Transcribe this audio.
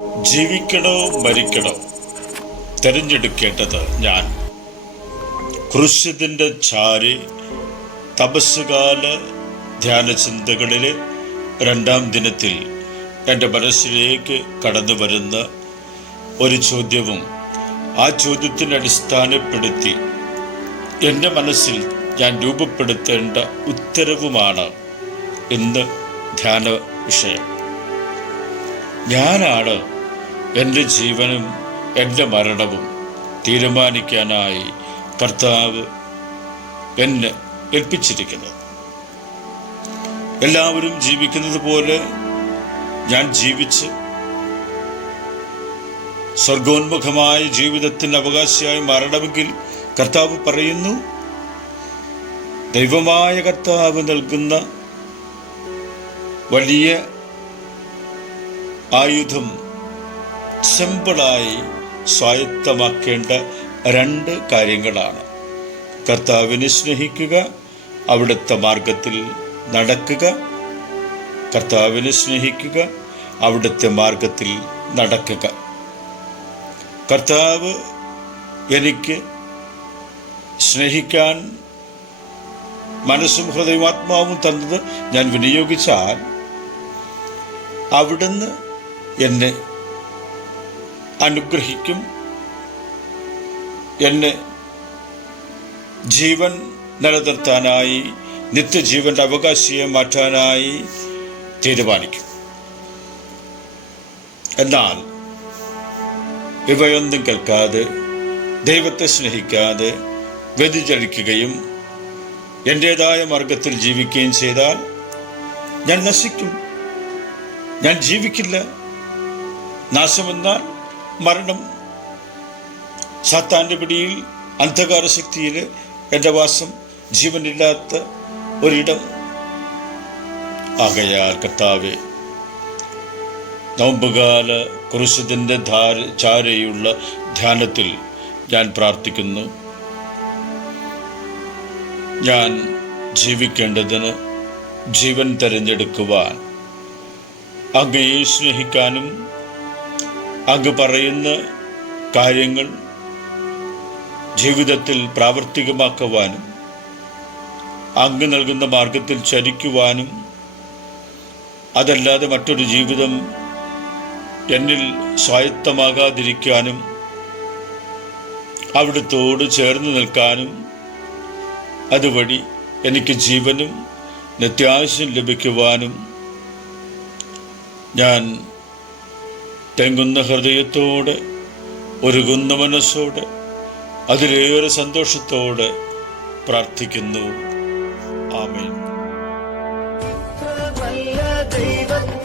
ജീവിക്കണോ മരിക്കണോ? തിരഞ്ഞെടുക്കേണ്ടത് ഞാൻ. ക്രൂശിതിന്റെ ചാരി തപസ്സുകാല ധ്യാന ചിന്തകളിലെ രണ്ടാം ദിനത്തിൽ എന്റെ മനസ്സിലേക്ക് കടന്നു വരുന്ന ഒരു ചോദ്യവും ആ ചോദ്യത്തിനെ അടിസ്ഥാനപ്പെടുത്തി എന്റെ മനസ്സിൽ ഞാൻ രൂപപ്പെടുത്തേണ്ട ഉത്തരവുമാണ് ഇന്ന് ധ്യാന വിഷയം ഞാനാണ് എന്റെ ജീവനും എന്റെ മരണവും തീരുമാനിക്കാനായി കർത്താവ് എന്നെ ഏൽപ്പിച്ചിരിക്കുന്നത് എല്ലാവരും ജീവിക്കുന്നത് പോലെ ഞാൻ ജീവിച്ച് സ്വർഗോന്മുഖമായ ജീവിതത്തിന് അവകാശിയായി മാറണമെങ്കിൽ കർത്താവ് പറയുന്നു ദൈവമായ കർത്താവ് നൽകുന്ന വലിയ ആയുധം സിമ്പിളായി സ്വായത്തമാക്കേണ്ട രണ്ട് കാര്യങ്ങളാണ്. കർത്താവിനെ സ്നേഹിക്കുക അവിടുത്തെ മാർഗത്തിൽ നടക്കുക. കർത്താവിനെ സ്നേഹിക്കുക അവിടുത്തെ മാർഗത്തിൽ നടക്കുക. കർത്താവ് എനിക്ക് സ്നേഹിക്കാൻ മനസ്സും ഹൃദയവും ആത്മാവും തന്നത് ഞാൻ വിനിയോഗിച്ചാൽ അവിടുന്ന് എന്നെ അനുഗ്രഹിക്കും. എന്നെ ജീവൻ നിലനിർത്താനായി നിത്യജീവന്റെ അവകാശിയെ മാറ്റാനായി തീരുമാനിക്കും. എന്നാൽ ഇവയൊന്നും കേൾക്കാതെ ദൈവത്തെ സ്നേഹിക്കാതെ വ്യതിചലിക്കുകയും എന്റെതായ മാർഗത്തിൽ ജീവിക്കുകയും ചെയ്താൽ ഞാൻ നശിക്കും. ഞാൻ ജീവിക്കില്ല. നാശമെന്നാൽ മരണം സാത്താന്റെ പിടിയിൽ അന്ധകാര ശക്തിയിൽ എന്റെ വാസം ജീവനില്ലാത്ത ഒരിടം. ആകയാൽ കർത്താവെ നോമ്പുകാല കുരിശിതിന്റെ ധാര ചാരയുള്ള ധ്യാനത്തിൽ ഞാൻ പ്രാർത്ഥിക്കുന്നു. ഞാൻ ജീവിക്കേണ്ടതിന് ജീവൻ തിരഞ്ഞെടുക്കുവാൻ അങ്ങയെ സ്നേഹിക്കാനും അങ്ങ് പറയുന്ന കാര്യങ്ങൾ ജീവിതത്തിൽ പ്രാവർത്തികമാക്കുവാനും അങ്ങ് നൽകുന്ന മാർഗത്തിൽ ചരിക്കുവാനും അതല്ലാതെ മറ്റൊരു ജീവിതം എന്നിൽ സ്വായത്തമാകാതിരിക്കാനും അവിടുത്തോട് ചേർന്ന് നിൽക്കാനും അതുവഴി എനിക്ക് ജീവനും നിത്യാവശ്യം ലഭിക്കുവാനും ഞാൻ തെങ്ങുന്ന ഹൃദയത്തോടെ ഒരുകുന്ന മനസ്സോടെ അതിലേറെ സന്തോഷത്തോടെ പ്രാർത്ഥിക്കുന്നു. ആമേൻ. ദൈവത്തെ